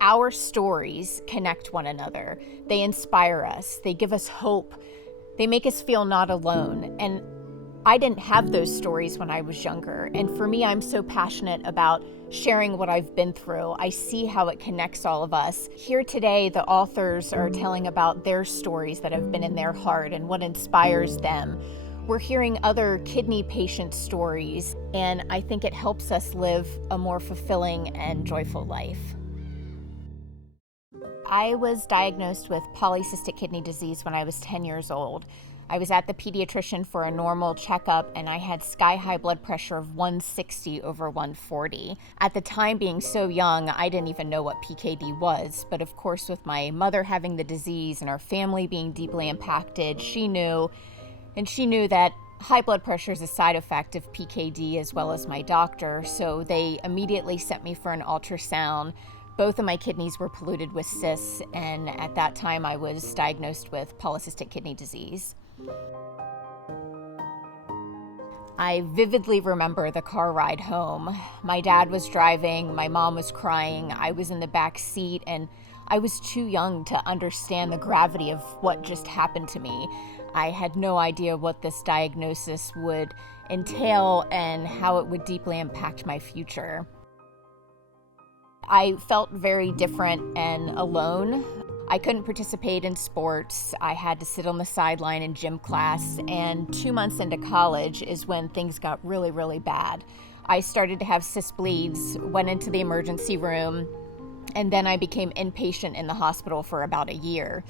Our stories connect one another. They inspire us. They give us hope. They make us feel not alone. And I didn't have those stories when I was younger. And for me, I'm so passionate about sharing what I've been through. I see how it connects all of us. Here today, the authors are telling about their stories that have been in their heart and what inspires them. We're hearing other kidney patient stories, and I think it helps us live a more fulfilling and joyful life. I was diagnosed with polycystic kidney disease when I was 10 years old. I was at the pediatrician for a normal checkup, and I had sky-high blood pressure of 160 over 140. At the time, being so young, I didn't even know what PKD was. But of course, with my mother having the disease and our family being deeply impacted, she knew. And she knew that high blood pressure is a side effect of PKD, as well as my doctor. So they immediately sent me for an ultrasound. Both of my kidneys were polluted with cysts, and at that time I was diagnosed with polycystic kidney disease. I vividly remember the car ride home. My dad was driving, my mom was crying, I was in the back seat, and I was too young to understand the gravity of what just happened to me. I had no idea what this diagnosis would entail and how it would deeply impact my future. I felt very different and alone. I couldn't participate in sports. I had to sit on the sideline in gym class, and 2 months into college is when things got really, really bad. I started to have cyst bleeds, went into the emergency room, and then I became inpatient in the hospital for about a year.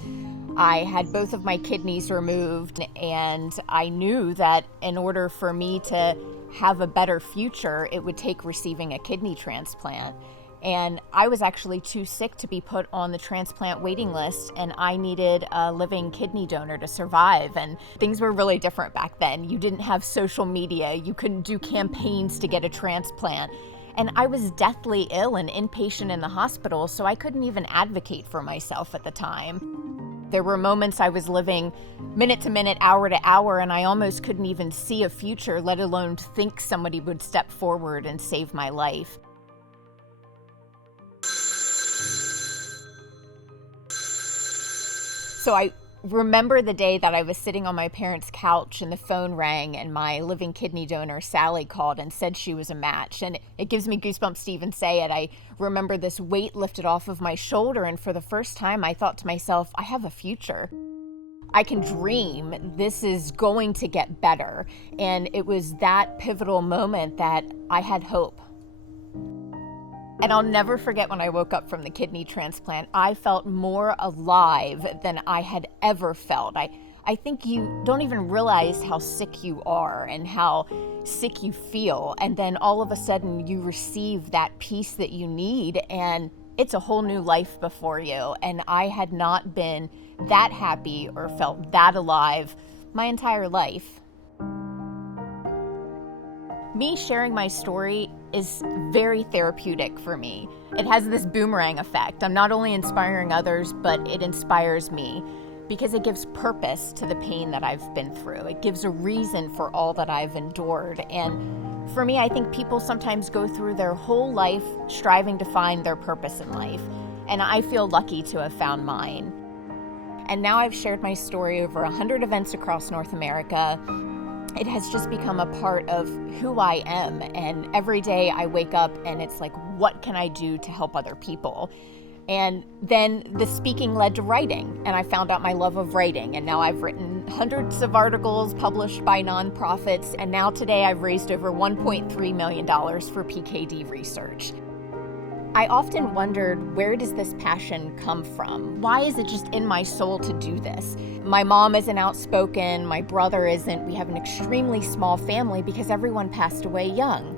I had both of my kidneys removed, and I knew that in order for me to have a better future, it would take receiving a kidney transplant. And I was actually too sick to be put on the transplant waiting list, and I needed a living kidney donor to survive. And things were really different back then. You didn't have social media. You couldn't do campaigns to get a transplant. And I was deathly ill and inpatient in the hospital, so I couldn't even advocate for myself at the time. There were moments I was living minute to minute, hour to hour, and I almost couldn't even see a future, let alone think somebody would step forward and save my life. So I remember the day that I was sitting on my parents' couch and the phone rang and my living kidney donor, Sally, called and said she was a match. And it gives me goosebumps to even say it. I remember this weight lifted off of my shoulder, and for the first time I thought to myself, I have a future. I can dream. This is going to get better. And it was that pivotal moment that I had hope. And I'll never forget when I woke up from the kidney transplant. I felt more alive than I had ever felt. I think you don't even realize how sick you are and how sick you feel. And then all of a sudden you receive that peace that you need, and it's a whole new life before you. And I had not been that happy or felt that alive my entire life. Me sharing my story is very therapeutic for me. It has this boomerang effect. I'm not only inspiring others, but it inspires me because it gives purpose to the pain that I've been through. It gives a reason for all that I've endured. And for me, I think people sometimes go through their whole life striving to find their purpose in life. And I feel lucky to have found mine. And now I've shared my story over 100 events across North America. It has just become a part of who I am, and every day I wake up and it's like, what can I do to help other people? And then the speaking led to writing, and I found out my love of writing, and now I've written hundreds of articles published by nonprofits, and now today I've raised over $1.3 million for PKD research. I often wondered, where does this passion come from? Why is it just in my soul to do this? My mom isn't outspoken, my brother isn't. We have an extremely small family because everyone passed away young.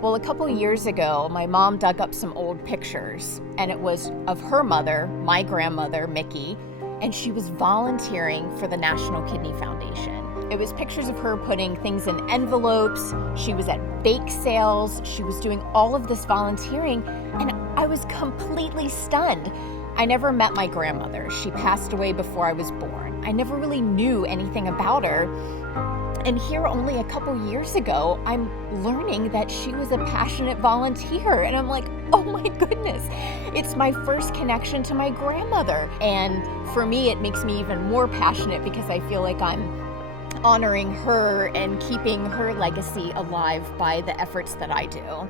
Well, a couple years ago, my mom dug up some old pictures, and it was of her mother, my grandmother, Mickey, and she was volunteering for the National Kidney Foundation. It was pictures of her putting things in envelopes. She was at bake sales. She was doing all of this volunteering, and I was completely stunned. I never met my grandmother. She passed away before I was born. I never really knew anything about her. And here, only a couple years ago, I'm learning that she was a passionate volunteer. And I'm like, oh my goodness, it's my first connection to my grandmother. And for me, it makes me even more passionate because I feel like I'm honoring her and keeping her legacy alive by the efforts that I do.